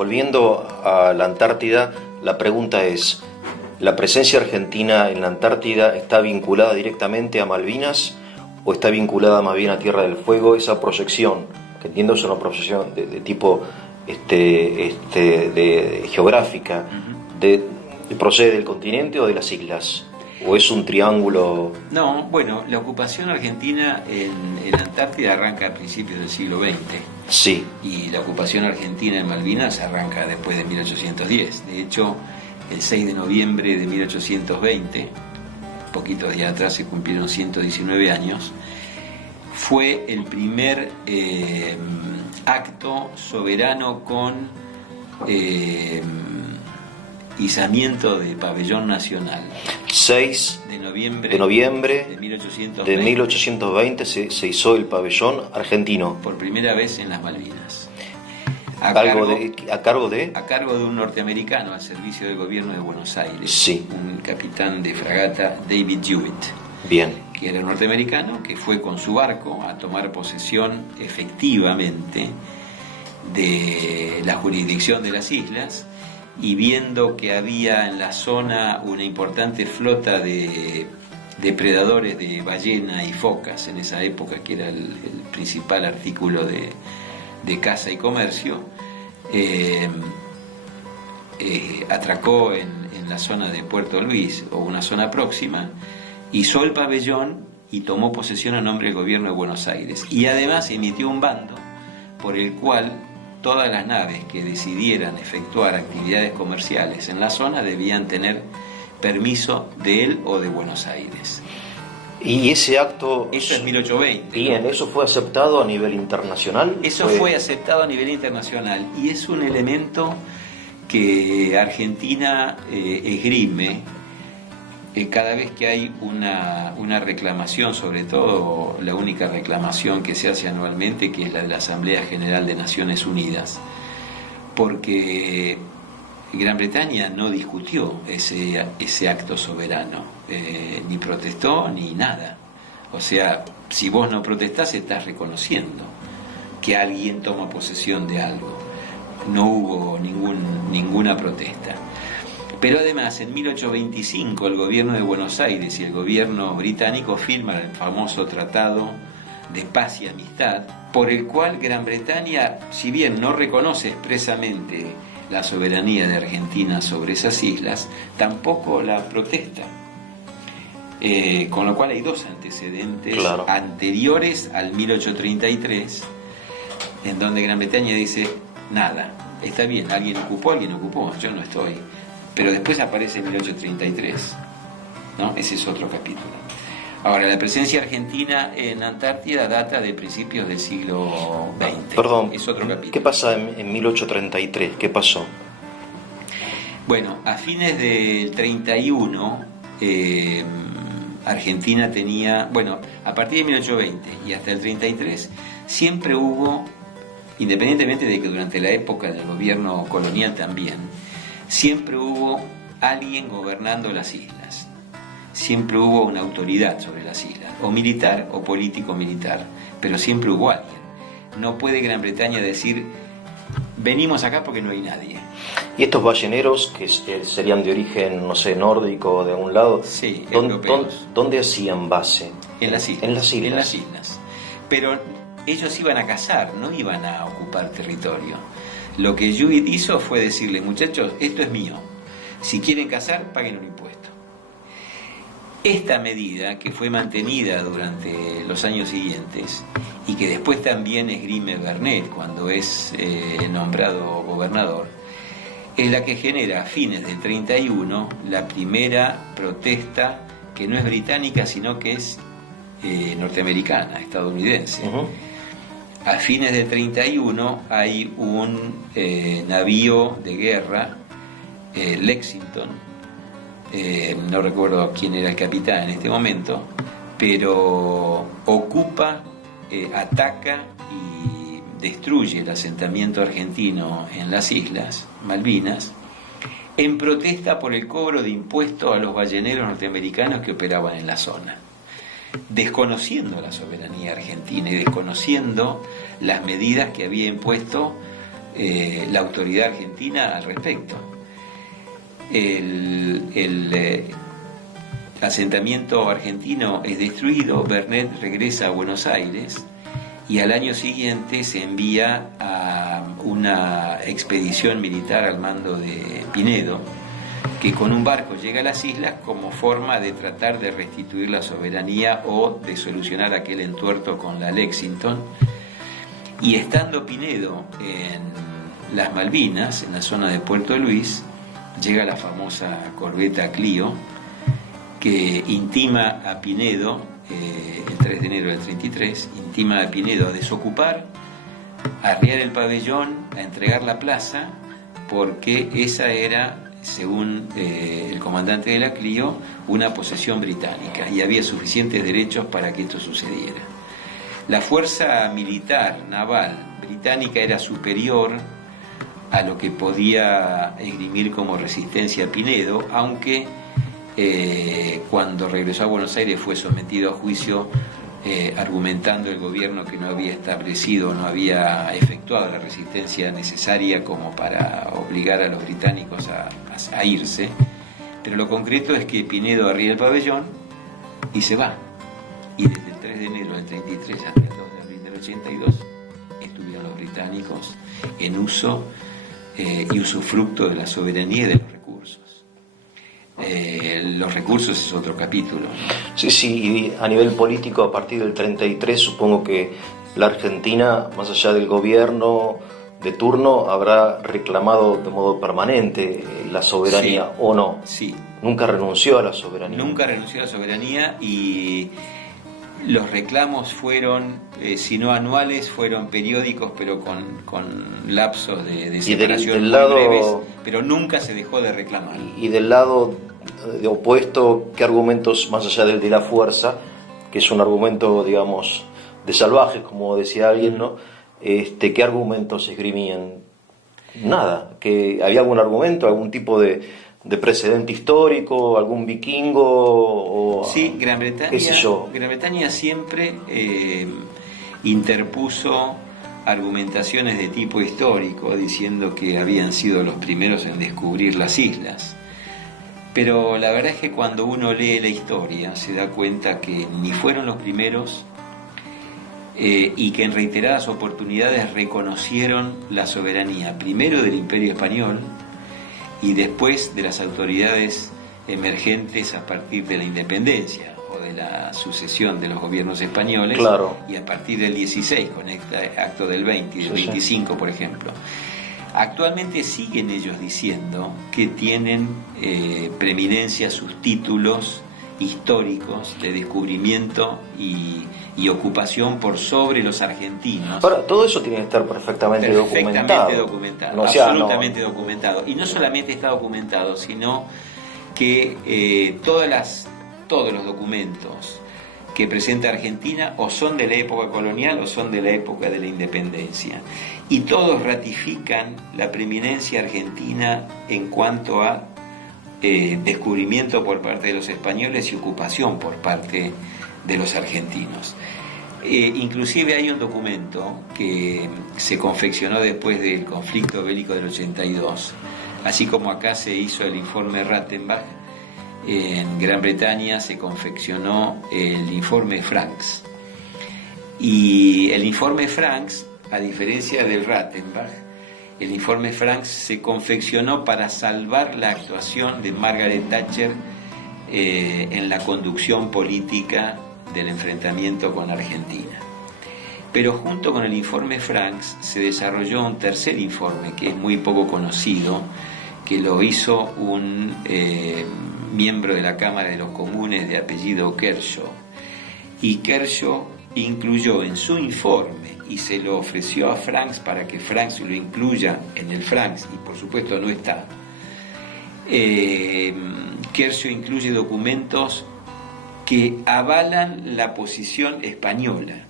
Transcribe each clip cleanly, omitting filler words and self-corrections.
volviendo a la Antártida, la pregunta es, ¿la presencia argentina en la Antártida está vinculada directamente a Malvinas o está vinculada más bien a Tierra del Fuego? Esa proyección, que entiendo es una proyección de tipo geográfica, ¿procede del continente o de las islas? ¿O es un triángulo? No, bueno, la ocupación argentina en la Antártida arranca a principios del siglo XX. Sí. Y la ocupación argentina en Malvinas arranca después de 1810. De hecho, el 6 de noviembre de 1820, poquitos días atrás se cumplieron 119 años, fue el primer acto soberano con izamiento de pabellón nacional. 6 de noviembre de 1820 se izó el pabellón argentino. Por primera vez en las Malvinas. ¿A cargo de un norteamericano al servicio del gobierno de Buenos Aires. Sí. Un capitán de fragata, David Hewitt. Bien. Que era norteamericano, que fue con su barco a tomar posesión efectivamente de la jurisdicción de las islas, y viendo que había en la zona una importante flota de depredadores de ballena y focas en esa época, que era el principal artículo de caza y comercio, atracó en la zona de Puerto Luis o una zona próxima, izó el pabellón y tomó posesión a nombre del gobierno de Buenos Aires, y además emitió un bando por el cual todas las naves que decidieran efectuar actividades comerciales en la zona debían tener permiso de él o de Buenos Aires. ¿Y ese acto? Eso es 1820. Bien, ¿eso fue aceptado a nivel internacional? Eso fue aceptado a nivel internacional, y es un elemento que Argentina esgrime cada vez que hay una reclamación, sobre todo la única reclamación que se hace anualmente, que es la de la Asamblea General de Naciones Unidas, porque Gran Bretaña no discutió ese acto soberano, ni protestó ni nada. O sea, si vos no protestás, estás reconociendo que alguien toma posesión de algo. No hubo ninguna protesta. Pero además, en 1825, el gobierno de Buenos Aires y el gobierno británico firman el famoso Tratado de Paz y Amistad, por el cual Gran Bretaña, si bien no reconoce expresamente la soberanía de Argentina sobre esas islas, tampoco la protesta. Con lo cual hay dos antecedentes anteriores al 1833, en donde Gran Bretaña dice, nada, está bien, alguien ocupó, yo no estoy. Pero después aparece 1833, ¿no? Ese es otro capítulo. Ahora, la presencia argentina en Antártida data de principios del siglo XX. Perdón, es otro capítulo. ¿Qué pasa en 1833? ¿Qué pasó? Bueno, a fines del 31, Argentina tenía, a partir de 1820 y hasta el 33, siempre hubo, independientemente de que durante la época del gobierno colonial también, siempre hubo alguien gobernando las islas, siempre hubo una autoridad sobre las islas, o militar o político-militar, pero siempre hubo alguien. No puede Gran Bretaña decir, venimos acá porque no hay nadie. ¿Y estos balleneros, que serían de origen, no sé, nórdico o de algún lado? Sí, ¿Dónde hacían base? En las islas. En las islas. En las islas. Pero ellos iban a cazar, no iban a ocupar territorio. Lo que Hewitt hizo fue decirle, muchachos, esto es mío. Si quieren cazar, paguen un impuesto. Esta medida, que fue mantenida durante los años siguientes, y que después también esgrime Vernet cuando es nombrado gobernador, es la que genera a fines del 31 la primera protesta, que no es británica, sino que es norteamericana, estadounidense. Uh-huh. A fines del 31 hay un navío de guerra, Lexington, no recuerdo quién era el capitán en este momento, pero ocupa, ataca y destruye el asentamiento argentino en las islas Malvinas, en protesta por el cobro de impuestos a los balleneros norteamericanos que operaban en la zona, desconociendo la soberanía argentina y desconociendo las medidas que había impuesto la autoridad argentina al respecto. El asentamiento argentino es destruido, Vernet regresa a Buenos Aires y al año siguiente se envía a una expedición militar al mando de Pinedo, que con un barco llega a las islas como forma de tratar de restituir la soberanía o de solucionar aquel entuerto con la Lexington. Y estando Pinedo en las Malvinas, en la zona de Puerto Luis, llega la famosa corbeta Clio, que intima a Pinedo, el 3 de enero del 33, intima a Pinedo a desocupar, a arriar el pabellón, a entregar la plaza, porque esa era, según el comandante de la Clio, una posesión británica y había suficientes derechos para que esto sucediera. La fuerza militar naval británica era superior a lo que podía esgrimir como resistencia Pinedo, aunque cuando regresó a Buenos Aires fue sometido a juicio argumentando el gobierno que no había establecido, no había efectuado la resistencia necesaria como para obligar a los británicos a irse. Pero lo concreto es que Pinedo arría el pabellón y se va. Y desde el 3 de enero del 33 hasta el 2 de abril del 82 estuvieron los británicos en uso y usufructo de la soberanía y de los recursos. Los recursos es otro capítulo, ¿no? Sí, y a nivel político, a partir del 33, supongo que la Argentina, más allá del gobierno de turno, habrá reclamado de modo permanente la soberanía, Sí, ¿o no? sí. Nunca renunció a la soberanía. Nunca renunció a la soberanía y los reclamos fueron, si no anuales, fueron periódicos, pero con lapsos de separación del muy lado, breves, pero nunca se dejó de reclamar. Y del lado opuesto, ¿qué argumentos, más allá del de la fuerza, que es un argumento, digamos, de salvajes, como decía alguien, ¿no? ¿Qué argumentos esgrimían? Nada. ¿Que había algún argumento, algún tipo de precedente histórico, algún vikingo? Sí, Gran Bretaña, qué sé yo. Gran Bretaña siempre interpuso argumentaciones de tipo histórico, diciendo que habían sido los primeros en descubrir las islas. Pero la verdad es que cuando uno lee la historia se da cuenta que ni fueron los primeros y que en reiteradas oportunidades reconocieron la soberanía, primero del Imperio Español y después de las autoridades emergentes a partir de la independencia o de la sucesión de los gobiernos españoles. Claro. Y a partir del 16, con este acto del 20 y del 25, por ejemplo. Actualmente siguen ellos diciendo que tienen preeminencia sus títulos históricos de descubrimiento y ocupación por sobre los argentinos. Ahora, todo eso tiene que estar perfectamente documentado. No, absolutamente documentado. Y no solamente está documentado, sino que todos los documentos que presenta Argentina o son de la época colonial o son de la época de la independencia. Y todos ratifican la preeminencia argentina en cuanto a descubrimiento por parte de los españoles y ocupación por parte de los argentinos. Inclusive hay un documento que se confeccionó después del conflicto bélico del 82, así como acá se hizo el informe Rattenbach. En Gran Bretaña se confeccionó el informe Franks. Y el informe Franks, a diferencia del Rattenbach, el informe Franks se confeccionó para salvar la actuación de Margaret Thatcher en la conducción política del enfrentamiento con Argentina. Pero junto con el informe Franks se desarrolló un tercer informe que es muy poco conocido, que lo hizo un miembro de la Cámara de los Comunes de apellido Kershaw. Y Kershaw incluyó en su informe y se lo ofreció a Franks para que Franks lo incluya en el Franks, y por supuesto no está. Kershaw incluye documentos que avalan la posición española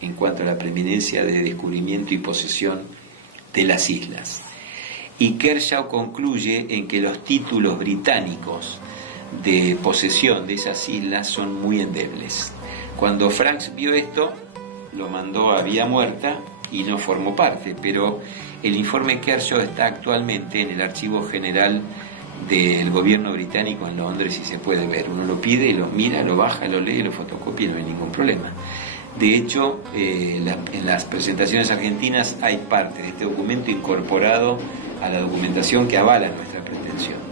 en cuanto a la preeminencia de descubrimiento y posesión de las islas. Y Kershaw concluye en que los títulos británicos de posesión de esas islas son muy endebles. Cuando Franks vio esto, lo mandó a vía muerta y no formó parte, pero El informe Kershaw está actualmente en el Archivo General del Gobierno británico en Londres y se puede ver. Uno lo pide, lo mira, lo baja, lo lee, lo fotocopia y no hay ningún problema. De hecho, en las presentaciones argentinas hay parte de este documento incorporado a la documentación que avala nuestra pretensión.